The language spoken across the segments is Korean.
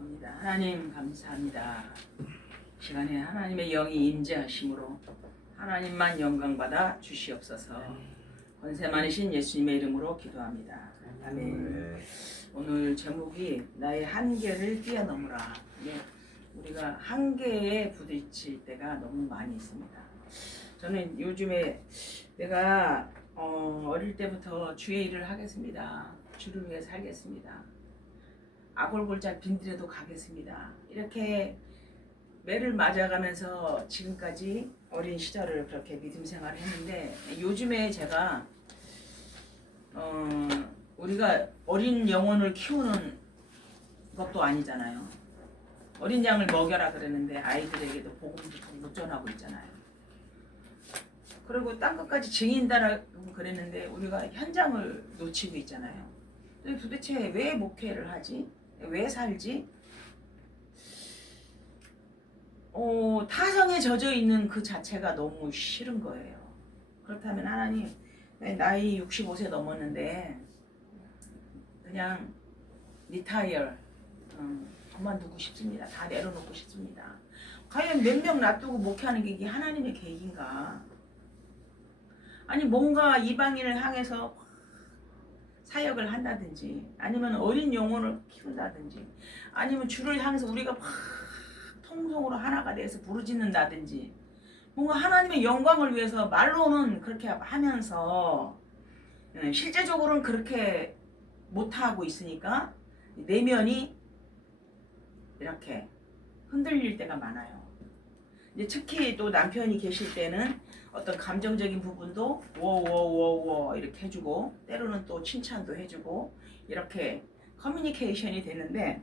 기도합니다. 하나님 감사합니다. 시간에 하나님의 영이 임재하심으로 하나님만 영광받아 주시옵소서. 권세 많으신 예수님의 이름으로 기도합니다. 아멘. 오늘 제목이 나의 한계를 뛰어넘으라. 우리가 한계에 부딪힐 때가 너무 많이 있습니다. 저는 요즘에 내가 어릴 때부터 주의 일을 하겠습니다. 주를 위해 살겠습니다. 아골골짝 빈들에도 가겠습니다. 이렇게 매를 맞아가면서 지금까지 어린 시절을 그렇게 믿음 생활을 했는데, 요즘에 제가 우리가 어린 영혼을 키우는 것도 아니잖아요. 어린 양을 먹여라 그랬는데 아이들에게도 복음을 못 전하고 있잖아요. 그리고 땅 끝까지 증인다라고 그랬는데 우리가 현장을 놓치고 있잖아요. 도대체 왜 목회를 하지? 왜 살지? 타성에 젖어 있는 그 자체가 너무 싫은 거예요. 그렇다면 하나님, 나이 65세 넘었는데 그냥 리타이어, 그만두고 싶습니다. 다 내려놓고 싶습니다. 과연 몇 명 놔두고 목회하는 게 이게 하나님의 계획인가? 아니 뭔가 이방인을 향해서 사역을 한다든지, 아니면 어린 영혼을 키운다든지, 아니면 주를 향해서 우리가 막 통성으로 하나가 돼서 부르짖는다든지, 뭔가 하나님의 영광을 위해서 말로는 그렇게 하면서 실제적으로는 그렇게 못하고 있으니까 내면이 이렇게 흔들릴 때가 많아요. 이제 특히 또 남편이 계실 때는 어떤 감정적인 부분도 워워워워 이렇게 해주고, 때로는 또 칭찬도 해주고, 이렇게 커뮤니케이션이 되는데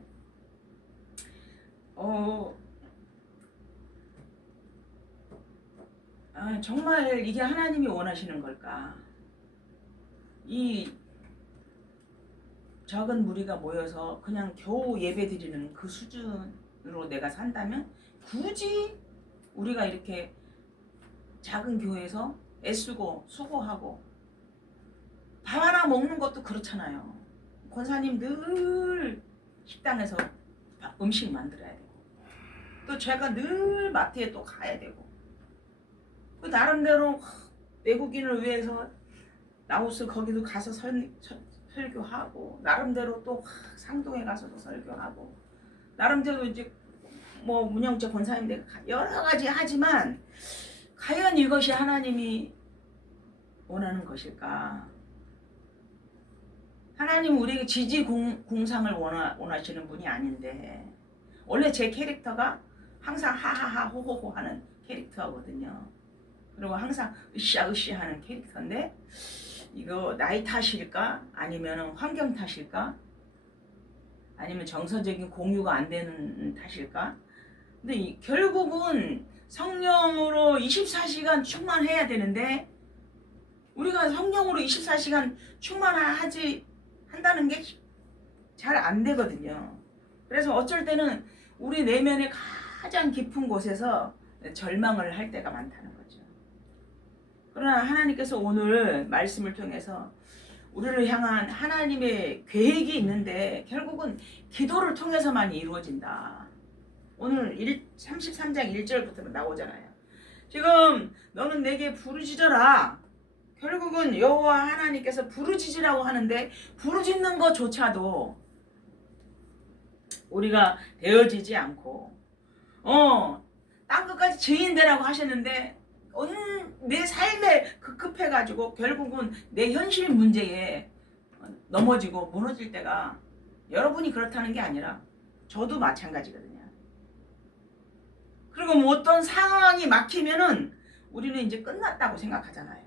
정말 이게 하나님이 원하시는 걸까? 이 적은 무리가 모여서 그냥 겨우 예배 드리는 그 수준으로 내가 산다면 굳이 우리가 이렇게 작은 교회에서 애쓰고 수고하고 밥 하나 먹는 것도 그렇잖아요. 권사님 늘 식당에서 음식 만들어야 되고, 또 제가 늘 마트에 또 가야 되고, 그 나름대로 외국인을 위해서 라오스 거기도 가서 설교하고, 나름대로 또 상동에 가서도 설교하고, 나름대로 이제 뭐 문영재 권사님 여러 가지 하지만 과연 이것이 하나님이 원하는 것일까? 하나님 우리에게 지지공상을 원하시는 분이 아닌데, 원래 제 캐릭터가 항상 하하하 호호호 하는 캐릭터거든요. 그리고 항상 으쌰으쌰 하는 캐릭터인데, 이거 나이 탓일까? 아니면 환경 탓일까? 아니면 정서적인 공유가 안 되는 탓일까? 근데 결국은 성령으로 24시간 충만해야 되는데, 우리가 성령으로 24시간 한다는 게 잘 안 되거든요. 그래서 어쩔 때는 우리 내면의 가장 깊은 곳에서 절망을 할 때가 많다는 거죠. 그러나 하나님께서 오늘 말씀을 통해서 우리를 향한 하나님의 계획이 있는데, 결국은 기도를 통해서만 이루어진다. 오늘 33장 1절부터 나오잖아요. 지금 너는 내게 부르짖어라. 결국은 여호와 하나님께서 부르짖으라고 하는데, 부르짖는 것조차도 우리가 되어지지 않고, 땅끝까지 증인되라고 하셨는데 내 삶에 급급해가지고 결국은 내 현실 문제에 넘어지고 무너질 때가, 여러분이 그렇다는 게 아니라 저도 마찬가지거든요. 그리고 뭐 어떤 상황이 막히면은 우리는 이제 끝났다고 생각하잖아요.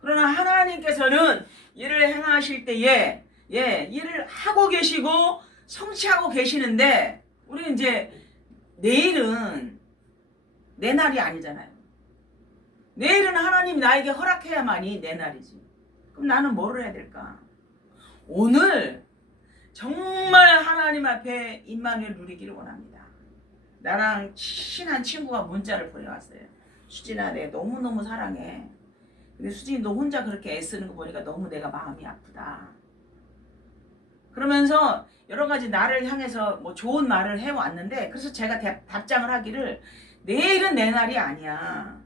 그러나 하나님께서는 일을 행하실 때에 일을 하고 계시고 성취하고 계시는데, 우리는 이제 내일은 내 날이 아니잖아요. 내일은 하나님이 나에게 허락해야만이 내 날이지. 그럼 나는 뭐를 해야 될까? 오늘 정말 하나님 앞에 임마누엘 누리기를 원합니다. 나랑 친한 친구가 문자를 보내왔어요. 수진아, 내가 너무너무 사랑해. 근데 수진이 너 혼자 그렇게 애쓰는 거 보니까 너무 내가 마음이 아프다. 그러면서 여러 가지 나를 향해서 뭐 좋은 말을 해왔는데, 그래서 제가 답장을 하기를, 내일은 내 날이 아니야.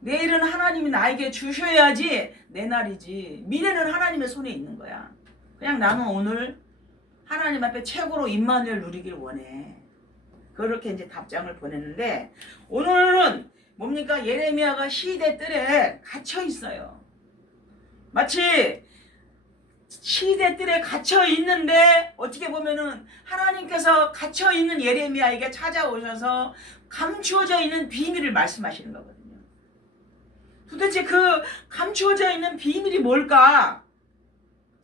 내일은 하나님이 나에게 주셔야지 내 날이지. 미래는 하나님의 손에 있는 거야. 그냥 나는 오늘 하나님 앞에 최고로 임마누엘 누리길 원해. 그렇게 이제 답장을 보냈는데, 오늘은 뭡니까? 예레미야가 시대 뜰에 갇혀 있어요. 마치 시대 뜰에 갇혀 있는데, 어떻게 보면은 하나님께서 갇혀 있는 예레미야에게 찾아오셔서 감추어져 있는 비밀을 말씀하시는 거거든요. 도대체 그 감추어져 있는 비밀이 뭘까?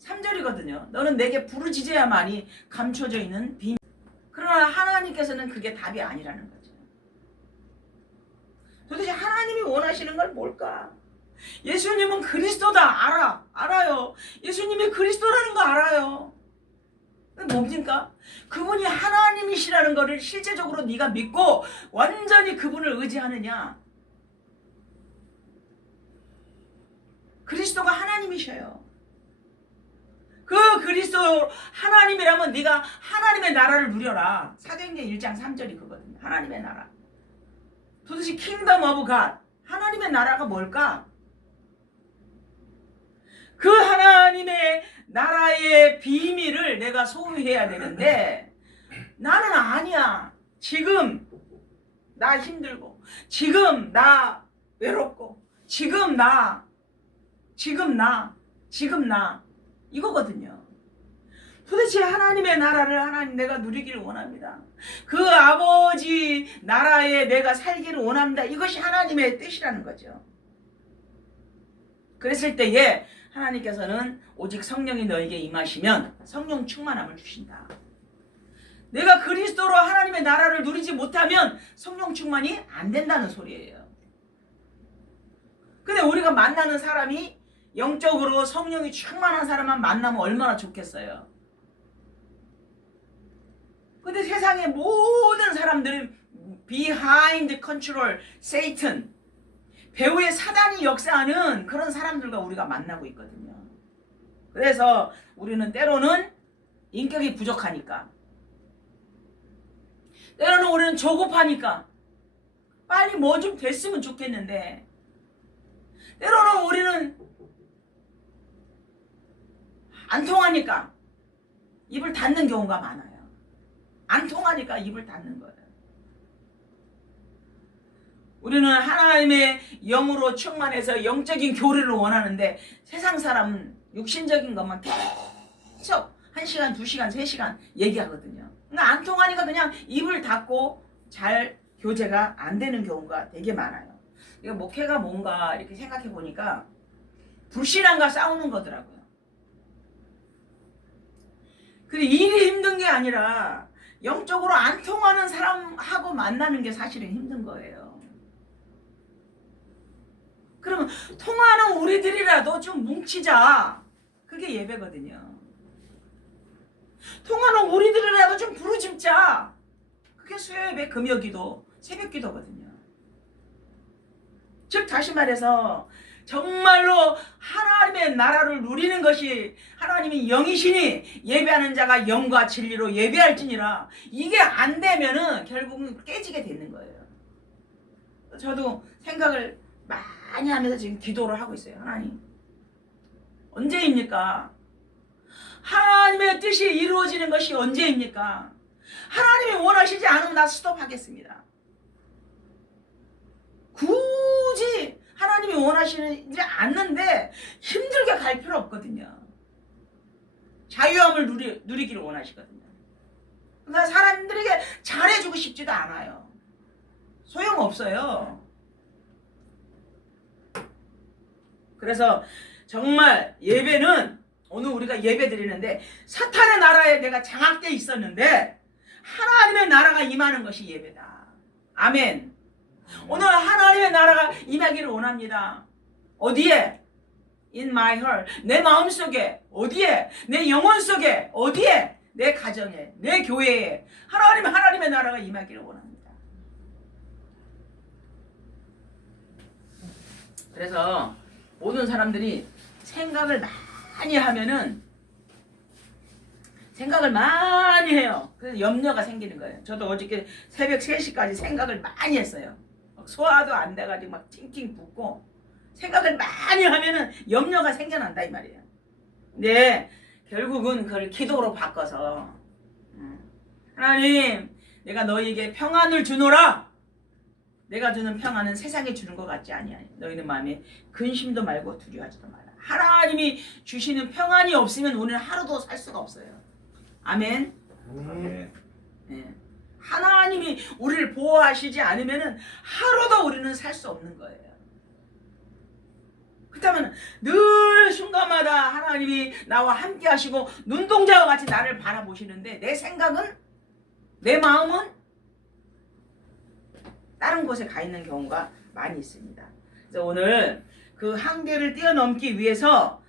3절이거든요. 너는 내게 부르짖어야만이 감추어져 있는 비밀. 그러나 하나님께서는 그게 답이 아니라는 거죠. 도대체 하나님이 원하시는 건 뭘까? 예수님은 그리스도다. 알아요. 예수님이 그리스도라는 거 알아요. 근데 뭡니까? 그분이 하나님이시라는 거를 실제적으로 네가 믿고 완전히 그분을 의지하느냐? 그리스도가 하나님이셔요. 그 그리스도 하나님이라면 네가 하나님의 나라를 누려라. 사도행전 1장 3절이 그거든요. 하나님의 나라. 도대체 킹덤 오브 갓, 하나님의 나라가 뭘까? 그 하나님의 나라의 비밀을 내가 소유해야 되는데, 나는 아니야. 지금 나 힘들고, 지금 나 외롭고, 지금 나 이거거든요. 도대체 하나님의 나라를 하나님 내가 누리기를 원합니다. 그 아버지 나라에 내가 살기를 원합니다. 이것이 하나님의 뜻이라는 거죠. 그랬을 때에 하나님께서는 오직 성령이 너에게 임하시면 성령 충만함을 주신다. 내가 그리스도로 하나님의 나라를 누리지 못하면 성령 충만이 안 된다는 소리예요. 근데 우리가 만나는 사람이 영적으로 성령이 충만한 사람만 만나면 얼마나 좋겠어요. 근데 세상의 모든 사람들은 behind control, Satan, 배후의 사단이 역사하는 그런 사람들과 우리가 만나고 있거든요. 그래서 우리는 때로는 인격이 부족하니까, 때로는 우리는 조급하니까 빨리 뭐 좀 됐으면 좋겠는데, 때로는 우리는 안 통하니까 입을 닫는 경우가 많아요. 안 통하니까 입을 닫는 거예요. 우리는 하나님의 영으로 충만해서 영적인 교류를 원하는데, 세상 사람은 육신적인 것만 계속 1시간, 2시간, 3시간 얘기하거든요. 그러니까 안 통하니까 그냥 입을 닫고 잘 교제가 안 되는 경우가 되게 많아요. 이거 목회가 뭔가 이렇게 생각해 보니까 불신앙과 싸우는 거더라고요. 근데 일이 힘든 게 아니라 영적으로 안 통하는 사람하고 만나는 게 사실은 힘든 거예요. 그러면 통하는 우리들이라도 좀 뭉치자. 그게 예배거든요. 통하는 우리들이라도 좀 부르짖자. 그게 수요예배, 금요기도, 새벽기도거든요. 즉 다시 말해서 정말로 하나님의 나라를 누리는 것이 하나님이 영이시니 예배하는 자가 영과 진리로 예배할지니라. 이게 안 되면은 결국은 깨지게 되는 거예요. 저도 생각을 많이 하면서 지금 기도를 하고 있어요. 하나님, 언제입니까? 하나님의 뜻이 이루어지는 것이 언제입니까? 하나님이 원하시지 않으면 나 스톱하겠습니다. 굳이 하나님이 원하시지 않는데 힘들게 갈 필요 없거든요. 자유함을 누리기를 원하시거든요. 그러니까 사람들에게 잘해주고 싶지도 않아요. 소용없어요. 그래서 정말 예배는, 오늘 우리가 예배 드리는데 사탄의 나라에 내가 장악되어 있었는데 하나님의 나라가 임하는 것이 예배다. 아멘. 오늘 하나님의 나라가 임하기를 원합니다. 어디에? In my heart. 내 마음속에. 어디에? 내 영혼 속에. 어디에? 내 가정에. 내 교회에. 하나님의 나라가 임하기를 원합니다. 그래서 모든 사람들이 생각을 많이 하면은 생각을 많이 해요. 그래서 염려가 생기는 거예요. 저도 어저께 새벽 3시까지 생각을 많이 했어요. 막 소화도 안 돼가지고 막 팅팅 붓고 생각을 많이 하면은 염려가 생겨난다 이 말이에요. 근데 결국은 그걸 기도로 바꿔서 하나님 내가 너희에게 평안을 주노라. 내가 주는 평안은 세상에 주는 것 같지 아니야. 너희는 마음에 근심도 말고 두려워하지도 마라. 하나님이 주시는 평안이 없으면 우리는 하루도 살 수가 없어요. 아멘. 아멘. 네. 하나님이 우리를 보호하시지 않으면 하루도 우리는 살 수 없는 거예요. 그렇다면 늘 순간마다 하나님이 나와 함께 하시고 눈동자와 같이 나를 바라보시는데 내 생각은, 내 마음은 다른 곳에 가 있는 경우가 많이 있습니다. 그래서 오늘 그 한계를 뛰어넘기 위해서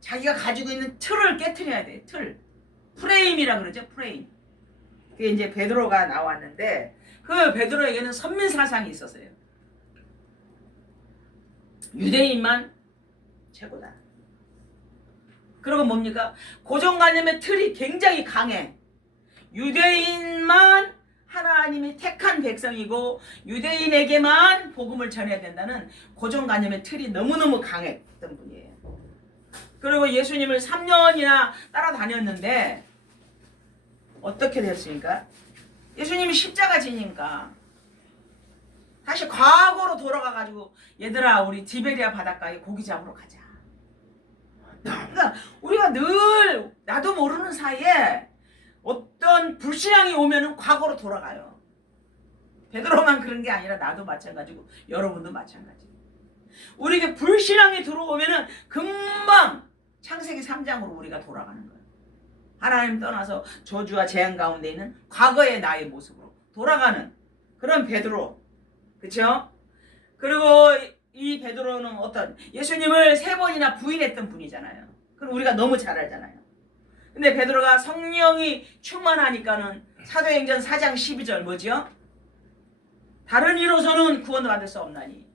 자기가 가지고 있는 틀을 깨트려야 돼. 틀. 프레임이라 그러죠. 프레임. 그게 이제 베드로가 나왔는데 그 베드로에게는 선민사상이 있었어요. 유대인만 최고다. 그리고 뭡니까? 고정관념의 틀이 굉장히 강해. 유대인만 하나님이 택한 백성이고 유대인에게만 복음을 전해야 된다는 고정관념의 틀이 너무너무 강했던 분이에요. 그리고 예수님을 3년이나 따라다녔는데 어떻게 됐습니까? 예수님이 십자가 지니까 다시 과거로 돌아가가지고 얘들아 우리 디베리아 바닷가에 고기 잡으러 가자. 그러니까 우리가 늘 나도 모르는 사이에 어떤 불신앙이 오면은 과거로 돌아가요. 베드로만 그런 게 아니라 나도 마찬가지고 여러분도 마찬가지. 우리에게 불신앙이 들어오면은 금방 창세기 3장으로 우리가 돌아가는 거예요. 하나님 떠나서 저주와 재앙 가운데 있는 과거의 나의 모습으로 돌아가는 그런 베드로. 그렇죠? 그리고 이 베드로는 어떤 예수님을 3번이나 부인했던 분이잖아요. 그럼 우리가 너무 잘 알잖아요. 근데 베드로가 성령이 충만하니까는 사도행전 4장 12절 뭐죠? 다른 이로서는 구원을 받을 수 없나니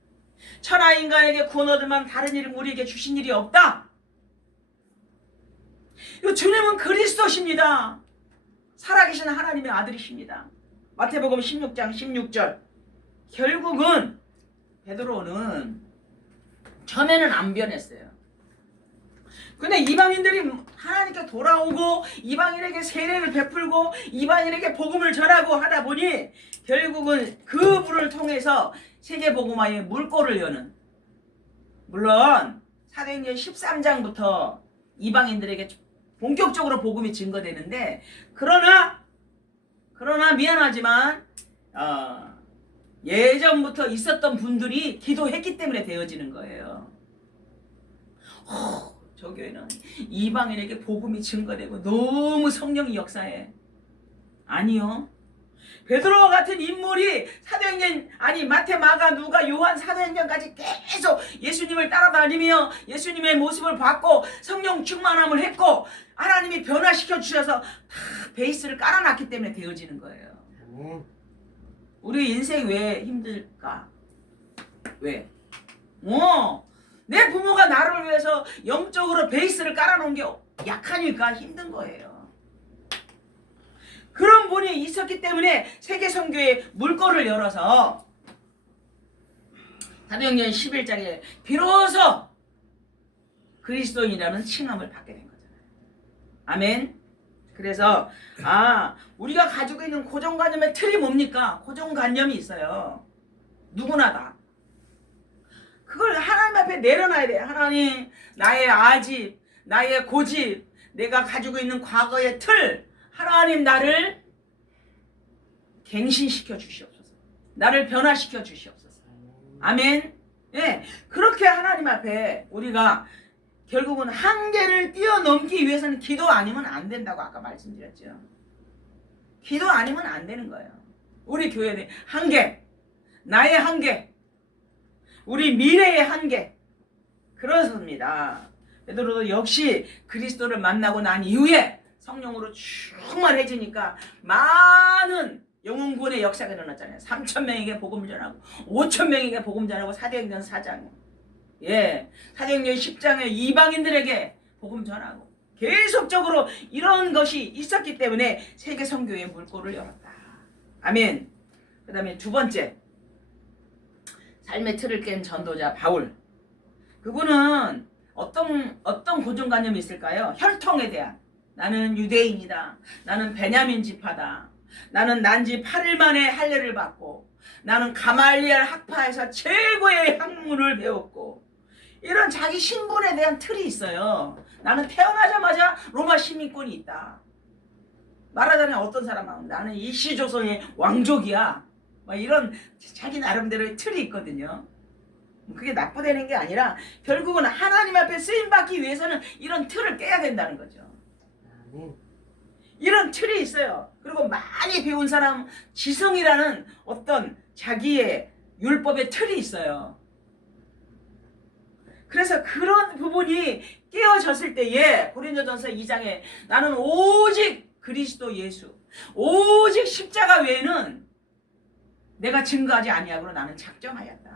천하 인간에게 구원 얻을 만한 다른 이름 우리에게 주신 일이 없다. 주님은 그리스도십니다. 살아계신 하나님의 아들이십니다. 마태복음 16장 16절. 결국은 베드로는 처음에는 안 변했어요. 근데 이방인들이 하나님께 돌아오고 이방인에게 세례를 베풀고 이방인에게 복음을 전하고 하다 보니 결국은 그 불을 통해서 세계복음화의 물꼬를 여는, 물론 사도행전 13장부터 이방인들에게 본격적으로 복음이 증거되는데 그러나 미안하지만 예전부터 있었던 분들이 기도했기 때문에 되어지는 거예요. 저 교회는 이방인에게 복음이 증거되고 너무 성령이 역사해. 아니요. 베드로와 같은 인물이 사도행전 마태, 마가, 누가, 요한 사도행전까지 계속 예수님을 따라다니며 예수님의 모습을 받고 성령 충만함을 했고 하나님이 변화시켜 주셔서 다 베이스를 깔아놨기 때문에 되어지는 거예요. 우리 인생 왜 힘들까? 왜? 내 부모가 나를 위해서 영적으로 베이스를 깔아놓은 게 약하니까 힘든 거예요. 그런 분이 있었기 때문에 세계선교의 물꼬를 열어서 사도행전 11장에 비로소 그리스도인이라는 칭함을 받게 된 거잖아요. 아멘. 그래서 우리가 가지고 있는 고정관념의 틀이 뭡니까? 고정관념이 있어요. 누구나 다. 그걸 하나님 앞에 내려놔야 돼요. 하나님, 나의 아집, 나의 고집, 내가 가지고 있는 과거의 틀, 하나님 나를 갱신시켜 주시옵소서. 나를 변화시켜 주시옵소서. 아멘. 예, 그렇게 하나님 앞에 우리가 결국은 한계를 뛰어넘기 위해서는 기도 아니면 안 된다고 아까 말씀드렸죠. 기도 아니면 안 되는 거예요. 우리 교회의 한계, 나의 한계, 우리 미래의 한계. 그렇습니다. 베드로도 역시 그리스도를 만나고 난 이후에 성령으로 충만해지니까 많은 영혼구원의 역사가 일어났잖아요. 3,000명에게 복음을 전하고 5,000명에게 복음 전하고 사도행전 4장, 사도행전 10장에 이방인들에게 복음 전하고 계속적으로 이런 것이 있었기 때문에 세계 선교의 물꼬를 열었다. 아멘. 그 다음에 두 번째, 삶의 틀을 깬 전도자 바울. 그분은 어떤 고정관념이 있을까요? 혈통에 대한. 나는 유대인이다. 나는 베냐민 지파다. 나는 난지 8일 만에 할례를 받고, 나는 가말리엘 학파에서 최고의 학문을 배웠고, 이런 자기 신분에 대한 틀이 있어요. 나는 태어나자마자 로마 시민권이 있다. 말하자면 어떤 사람은 나는 일시조선의 왕족이야. 막 이런 자기 나름대로의 틀이 있거든요. 그게 나쁘다는 게 아니라 결국은 하나님 앞에 쓰임받기 위해서는 이런 틀을 깨야 된다는 거죠. 이런 틀이 있어요. 그리고 많이 배운 사람, 지성이라는 어떤 자기의 율법의 틀이 있어요. 그래서 그런 부분이 깨어졌을 때에 고린도전서 2장에 나는 오직 그리스도 예수, 오직 십자가 외에는 내가 증거하지 아니하고 나는 작정하였다.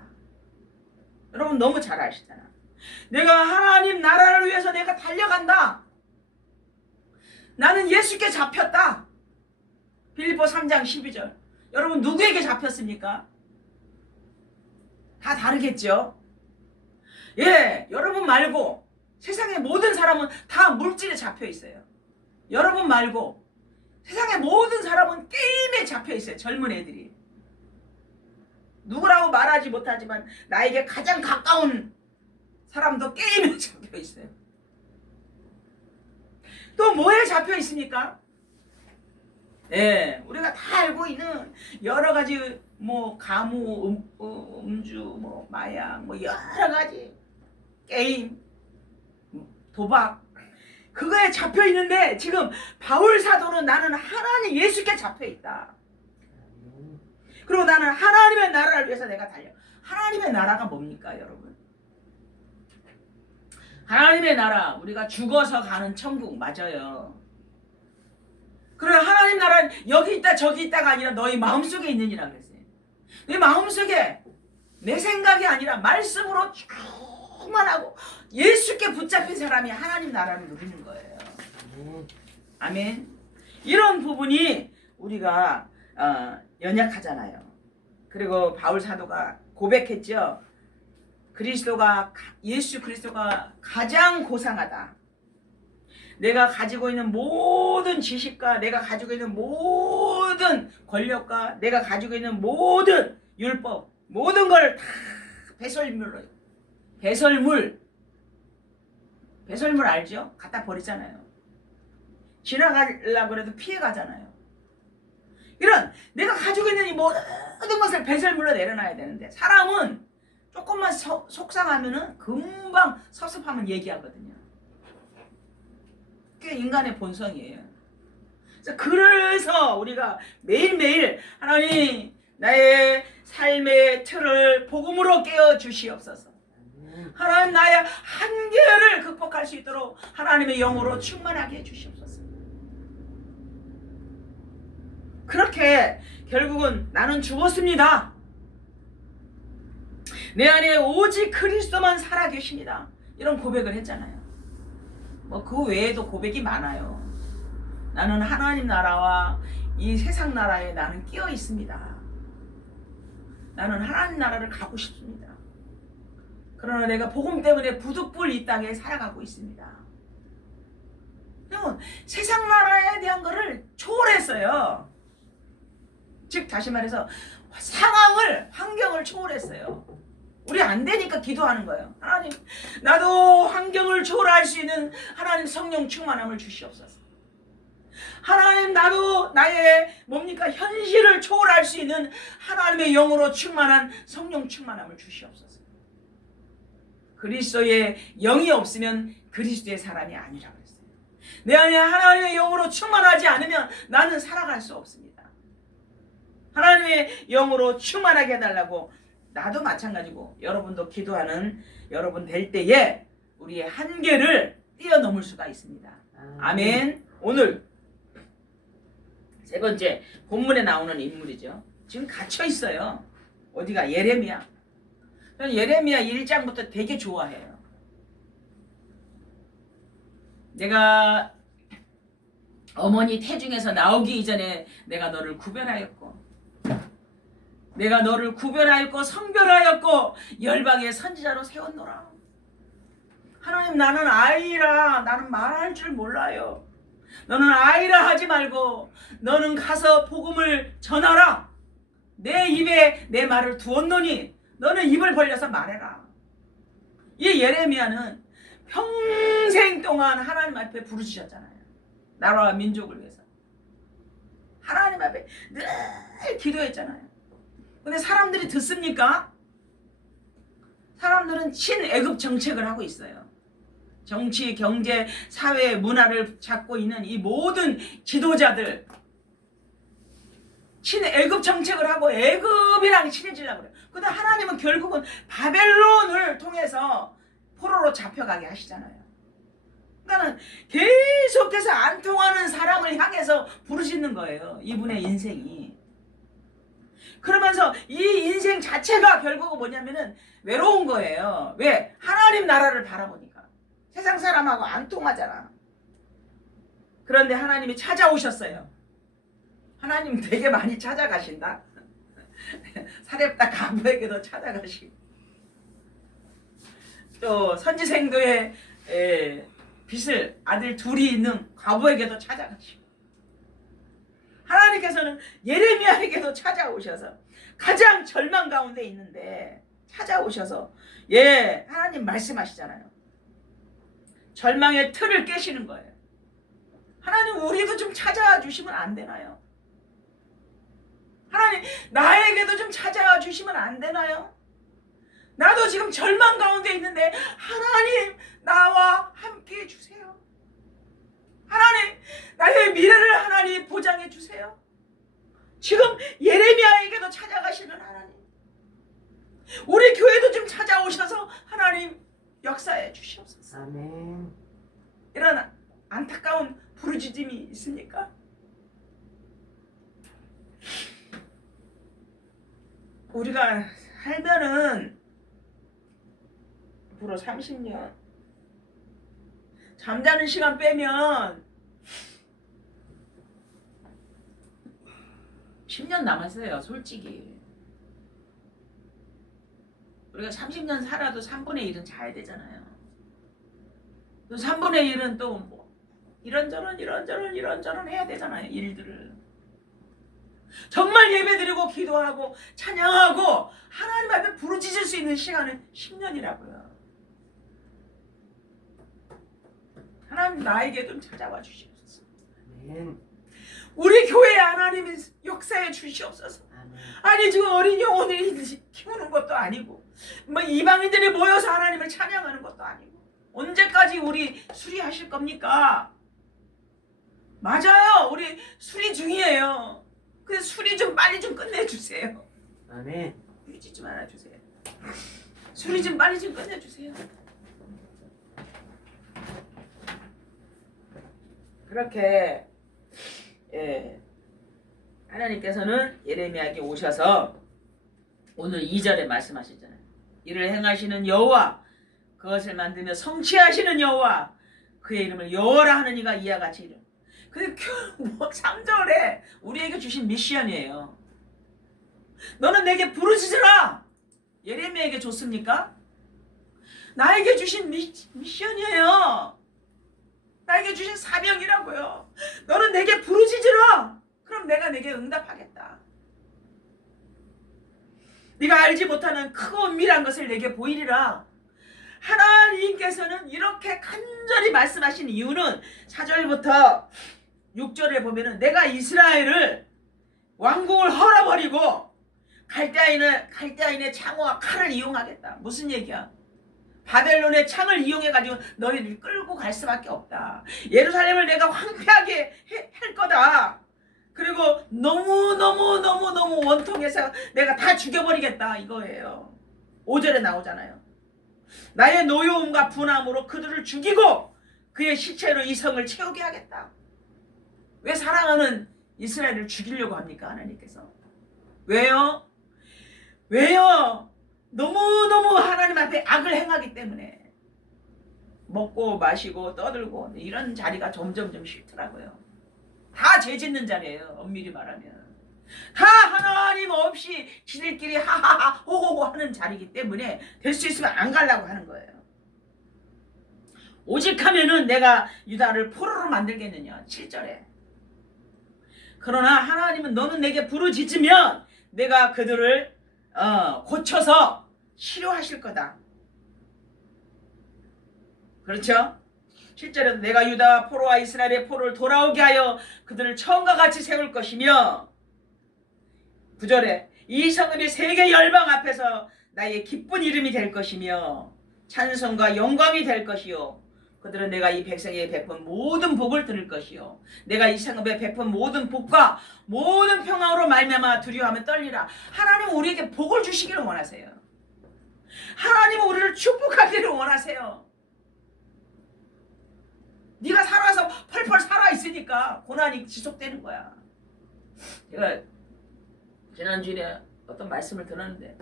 여러분 너무 잘 아시잖아. 내가 하나님 나라를 위해서 내가 달려간다. 나는 예수께 잡혔다. 빌립보 3장 12절. 여러분 누구에게 잡혔습니까? 다 다르겠죠? 예, 여러분 말고 세상의 모든 사람은 다 물질에 잡혀 있어요. 여러분 말고 세상의 모든 사람은 게임에 잡혀 있어요. 젊은 애들이. 누구라고 말하지 못하지만 나에게 가장 가까운 사람도 게임에 잡혀 있어요. 또 뭐에 잡혀 있습니까? 예, 우리가 다 알고 있는 여러 가지 뭐 가무, 음주, 뭐 마약, 뭐 여러 가지 게임, 도박, 그거에 잡혀 있는데 지금 바울 사도는 나는 하나님 예수께 잡혀 있다. 그리고 나는 하나님의 나라를 위해서 내가 달려. 하나님의 나라가 뭡니까, 여러분? 하나님의 나라, 우리가 죽어서 가는 천국 맞아요. 그래, 하나님 나라는 여기 있다 저기 있다가 아니라 너희 마음속에 있느니라 그랬어요. 내 마음속에 내 생각이 아니라 말씀으로 충만하고 예수께 붙잡힌 사람이 하나님 나라를 누리는 거예요. 아멘. 이런 부분이 우리가 연약하잖아요. 그리고 바울 사도가 고백했죠. 예수 그리스도가 가장 고상하다. 내가 가지고 있는 모든 지식과 내가 가지고 있는 모든 권력과 내가 가지고 있는 모든 율법, 모든 걸 다 배설물 알죠? 갖다 버리잖아요. 지나가려고 해도 피해 가잖아요. 이런 내가 가지고 있는 이 모든 것을 배설물로 내려놔야 되는데 사람은 조금만 속상하면은 금방 섭섭하면 얘기하거든요. 그게 인간의 본성이에요. 그래서 우리가 매일매일 하나님 나의 삶의 틀을 복음으로 깨워 주시옵소서. 하나님 나의 한계를 극복할 수 있도록 하나님의 영으로 충만하게 해주시옵소서. 그렇게 결국은 나는 죽었습니다. 내 안에 오직 그리스도만 살아계십니다. 이런 고백을 했잖아요. 뭐 그 외에도 고백이 많아요. 나는 하나님 나라와 이 세상 나라에 나는 끼어 있습니다. 나는 하나님 나라를 가고 싶습니다. 그러나 내가 복음 때문에 부득불 이 땅에 살아가고 있습니다. 세상 나라에 대한 것을 초월했어요. 즉 다시 말해서 환경을 초월했어요. 우리 안 되니까 기도하는 거예요. 하나님 나도 환경을 초월할 수 있는 하나님 성령 충만함을 주시옵소서. 하나님 나도 나의 현실을 초월할 수 있는 하나님의 영으로 충만한 성령 충만함을 주시옵소서. 그리스도의 영이 없으면 그리스도의 사람이 아니라고 했어요. 내 안에 하나님의 영으로 충만하지 않으면 나는 살아갈 수 없습니다. 하나님의 영으로 충만하게 해달라고 나도 마찬가지고 여러분도 기도하는 여러분 될 때에 우리의 한계를 뛰어넘을 수가 있습니다. 아멘. 오늘 세 번째 본문에 나오는 인물이죠. 지금 갇혀 있어요. 어디가? 예레미야. 저는 예레미야 1장부터 되게 좋아해요. 내가 어머니 태중에서 나오기 이전에 내가 너를 구별하였고 내가 너를 구별하였고 성별하였고 열방의 선지자로 세웠노라. 하나님, 나는 아이라 나는 말할 줄 몰라요. 너는 아이라 하지 말고 너는 가서 복음을 전하라. 내 입에 내 말을 두었노니 너는 입을 벌려서 말해라. 이 예레미야는 평생 동안 하나님 앞에 부르짖었잖아요. 나라와 민족을 위해서 하나님 앞에 늘 기도했잖아요. 근데 사람들이 듣습니까? 사람들은 친애굽 정책을 하고 있어요. 정치, 경제, 사회, 문화를 잡고 있는 이 모든 지도자들 친애굽 정책을 하고 애굽이랑 친해지려고 그래요. 근데 하나님은 결국은 바벨론을 통해서 포로로 잡혀가게 하시잖아요. 그러니까 계속해서 안 통하는 사람을 향해서 부르짖는 거예요. 이분의 인생이. 그러면서 이 인생 자체가 결국은 뭐냐면은 외로운 거예요. 왜? 하나님 나라를 바라보니까. 세상 사람하고 안 통하잖아. 그런데 하나님이 찾아오셨어요. 하나님 되게 많이 찾아가신다. 사렙다 가부에게도 찾아가시고 또 선지생도의 빚을 아들 둘이 있는 과부에게도 찾아가시고 하나님께서는 예레미야에게도 찾아오셔서 가장 절망 가운데 있는데 찾아오셔서 하나님 말씀하시잖아요. 절망의 틀을 깨시는 거예요. 하나님, 우리도 좀 찾아와 주시면 안 되나요? 하나님, 나에게도 좀 찾아와 주시면 안 되나요? 나도 지금 절망 가운데 있는데 하나님, 나와 함께 해주세요. 하나님, 나의 미래를 하나님 보장해 주세요. 지금 예레미야에게도 찾아가시는 하나님, 우리 교회도 좀 찾아오셔서 하나님 역사해 주시옵소서. 아멘. 이런 안타까운 부르짖음이 있습니까? 우리가 살면은 앞으로 30년 잠자는 시간 빼면 10년 남았어요. 솔직히 우리가 30년 살아도 3분의 1은 자야 되잖아요. 또 3분의 1은 또 뭐 이런저런 해야 되잖아요. 일들을 정말 예배드리고 기도하고 찬양하고 하나님 앞에 부르짖을 수 있는 시간은 10년이라고요. 하나님, 나에게 좀 찾아와 주시옵소서. 아멘. 우리 교회에 하나님이 역사해 주시옵소서. 아멘. 아니, 지금 어린 영혼을 키우는 것도 아니고 뭐 이방인들이 모여서 하나님을 찬양하는 것도 아니고 언제까지 우리 수리하실 겁니까? 맞아요, 우리 수리 중이에요. 그 수리 좀 빨리 좀 끝내주세요. 아멘. 유지 좀 알아주세요. 수리 좀 빨리 좀 끝내주세요. 그렇게 하나님께서는 예레미야에게 오셔서 오늘 2절에 말씀하시잖아요. 이를 행하시는 여호와, 그것을 만들며 성취하시는 여호와, 그의 이름을 여호와라 하는 이가 이와 같이 이름. 근데 3절에 우리에게 주신 미션이에요. 너는 내게 부르짖으라. 예레미야에게 줬습니까? 나에게 주신 미션이에요. 나에게 주신 사명이라고요. 너는 내게 부르짖으라. 그럼 내가 내게 응답하겠다. 네가 알지 못하는 크고 은밀한 것을 내게 보이리라. 하나님께서는 이렇게 간절히 말씀하신 이유는 4절부터 6절에 보면은 내가 이스라엘을 왕궁을 헐어버리고 갈대아인의 창호와 칼을 이용하겠다. 무슨 얘기야? 바벨론의 창을 이용해가지고 너희를 끌고 갈 수밖에 없다. 예루살렘을 내가 황폐하게 할 거다. 그리고 너무 원통해서 내가 다 죽여버리겠다 이거예요. 5절에 나오잖아요. 나의 노여움과 분함으로 그들을 죽이고 그의 시체로 이 성을 채우게 하겠다. 왜 사랑하는 이스라엘을 죽이려고 합니까? 하나님께서. 왜요? 너무너무 하나님 앞에 악을 행하기 때문에. 먹고 마시고 떠들고 이런 자리가 점점점 싫더라고요. 다 죄 짓는 자리예요. 엄밀히 말하면. 다 하나님 없이 지들끼리 하하하 호호호 하는 자리이기 때문에 될 수 있으면 안 가려고 하는 거예요. 오직 하면은 내가 유다를 포로로 만들겠느냐. 7절에. 그러나 하나님은 너는 내게 부르짖으면 내가 그들을 고쳐서 치료하실 거다. 그렇죠? 7절에도 내가 유다 포로와 이스라엘의 포로를 돌아오게 하여 그들을 처음과 같이 세울 것이며 9절에 이 성읍이 세계 열방 앞에서 나의 기쁜 이름이 될 것이며 찬송과 영광이 될 것이요 그들은 내가 이 백성에게 베푼 모든 복을 들을 것이요 내가 이 성읍에 베푼 모든 복과 모든 평화로 말미암아 두려워하면 떨리라. 하나님은 우리에게 복을 주시기를 원하세요. 하나님은 우리를 축복하기를 원하세요. 네가 살아서 펄펄 살아있으니까 고난이 지속되는 거야. 제가 지난주에 어떤 말씀을 들었는데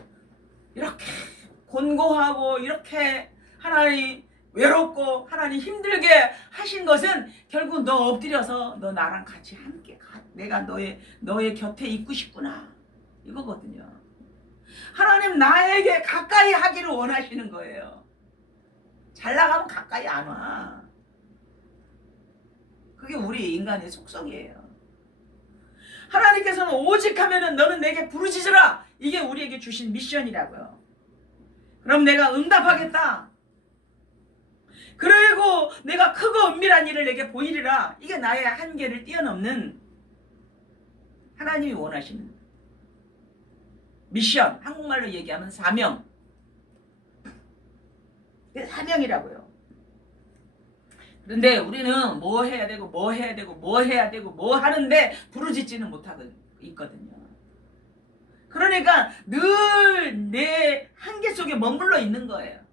이렇게 곤고하고 이렇게 하나님 외롭고 하나님 힘들게 하신 것은 결국 너 엎드려서 너 나랑 같이 함께 내가 너의 곁에 있고 싶구나 이거거든요. 하나님 나에게 가까이 하기를 원하시는 거예요. 잘 나가면 가까이 안 와. 그게 우리 인간의 속성이에요. 하나님께서는 오직 하면은 너는 내게 부르짖으라. 이게 우리에게 주신 미션이라고요. 그럼 내가 응답하겠다. 그리고 내가 크고 은밀한 일을 내게 보이리라. 이게 나의 한계를 뛰어넘는 하나님이 원하시는 미션. 한국말로 얘기하면 사명. 그게 사명이라고요. 그런데 우리는 뭐 해야 되고 뭐 해야 되고 뭐 해야 되고 뭐 하는데 부르짖지는 못하고 있거든요. 그러니까 늘 내 한계 속에 머물러 있는 거예요.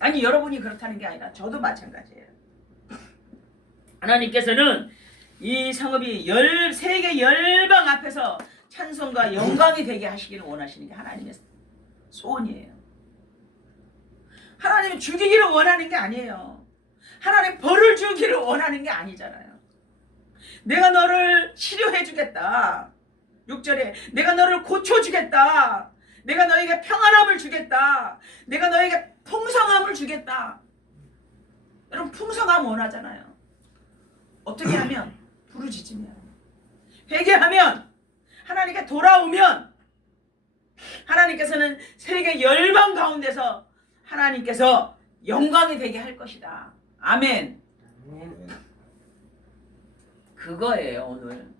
아니 여러분이 그렇다는 게 아니라 저도 마찬가지예요. 하나님께서는 이 성읍이 세계 열방 앞에서 찬송과 영광이 되게 하시기를 원하시는 게 하나님의 소원이에요. 하나님은 죽이기를 원하는 게 아니에요. 하나님 벌을 주기를 원하는 게 아니잖아요. 내가 너를 치료해 주겠다. 6절에 내가 너를 고쳐주겠다. 내가 너에게 평안함을 주겠다. 내가 너에게 풍성함을 주겠다. 여러분 풍성함 원하잖아요. 어떻게 하면? 부르짖으면, 회개하면, 하나님께 돌아오면 하나님께서는 세계 열방 가운데서 하나님께서 영광이 되게 할 것이다. 아멘. 그거예요 오늘.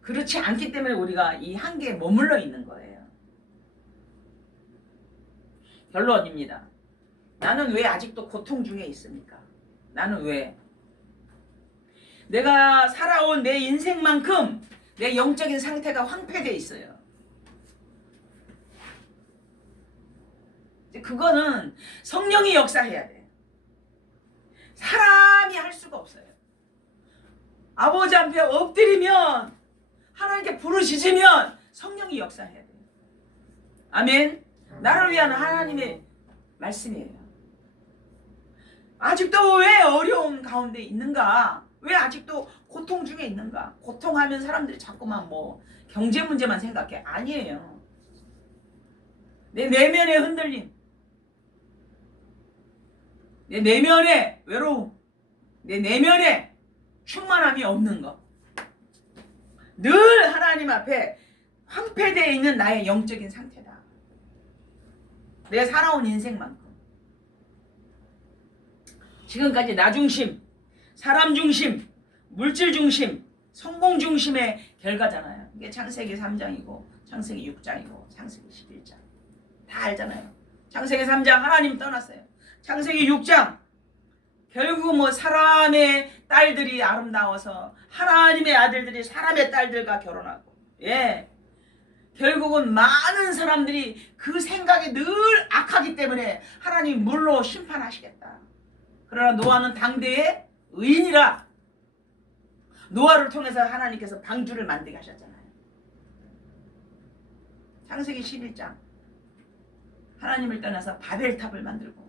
그렇지 않기 때문에 우리가 이 한계에 머물러 있는 거예요. 결론입니다. 나는 왜 아직도 고통 중에 있습니까? 나는 왜? 내가 살아온 내 인생만큼 내 영적인 상태가 황폐되어 있어요. 그거는 성령이 역사해야 돼. 사람이 할 수가 없어요. 아버지 앞에 엎드리면 하나님께 부르짖으면 성령이 역사해야 돼요. 아멘. 나를 위한 하나님의 말씀이에요. 아직도 왜 어려움 가운데 있는가? 왜 아직도 고통 중에 있는가? 고통하면 사람들이 자꾸만 뭐 경제 문제만 생각해. 아니에요. 내 내면의 흔들림, 내 내면의 외로움, 내 내면의 충만함이 없는 것. 늘 하나님 앞에 황폐되어 있는 나의 영적인 상태다. 내가 살아온 인생만큼. 지금까지 나 중심, 사람 중심, 물질 중심, 성공 중심의 결과잖아요. 이게 창세기 3장이고 창세기 6장이고 창세기 11장. 다 알잖아요. 창세기 3장 하나님 떠났어요. 창세기 6장 결국 뭐 사람의 딸들이 아름다워서 하나님의 아들들이 사람의 딸들과 결혼하고, 예, 결국은 많은 사람들이 그 생각이 늘 악하기 때문에 하나님 물로 심판하시겠다. 그러나 노아는 당대의 의인이라 노아를 통해서 하나님께서 방주를 만들게 하셨잖아요. 창세기 11장 하나님을 떠나서 바벨탑을 만들고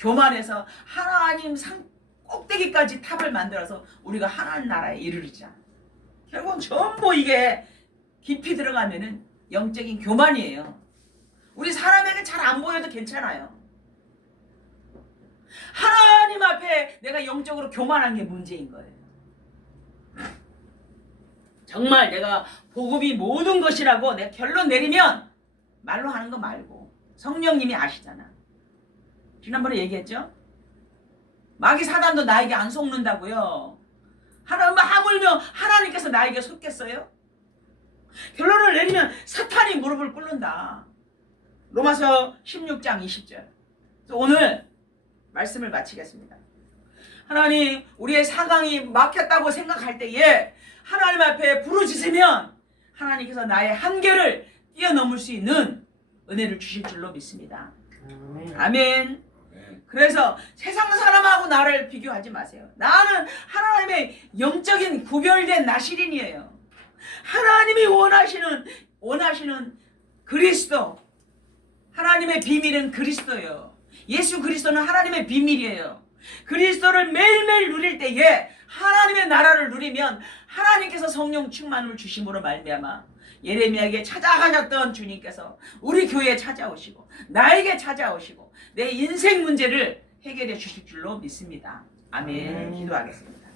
교만해서 하나님 상 꼭대기까지 탑을 만들어서 우리가 하나님 나라에 이르르자. 결국은 전부 이게 깊이 들어가면은 영적인 교만이에요. 우리 사람에게 잘 안 보여도 괜찮아요. 하나님 앞에 내가 영적으로 교만한 게 문제인 거예요. 정말 내가 복음이 모든 것이라고 내가 결론 내리면 말로 하는 거 말고 성령님이 아시잖아. 지난번에 얘기했죠? 마귀 사단도 나에게 안 속는다고요. 하물며 하나님께서 나에게 속겠어요? 결론을 내리면 사탄이 무릎을 꿇는다. 로마서 16장 20절. 오늘 말씀을 마치겠습니다. 하나님, 우리의 사강이 막혔다고 생각할 때에 하나님 앞에 부르짖으면 하나님께서 나의 한계를 뛰어넘을 수 있는 은혜를 주실 줄로 믿습니다. 아멘. 그래서 세상 사람하고 나를 비교하지 마세요. 나는 하나님의 영적인 구별된 나시린이에요. 하나님이 원하시는 그리스도, 하나님의 비밀은 그리스도예요. 예수 그리스도는 하나님의 비밀이에요. 그리스도를 매일매일 누릴 때에 하나님의 나라를 누리면 하나님께서 성령 충만을 주심으로 말미암아 예레미야에게 찾아가셨던 주님께서 우리 교회에 찾아오시고 나에게 찾아오시고 내 인생 문제를 해결해 주실 줄로 믿습니다. 아멘. 기도하겠습니다.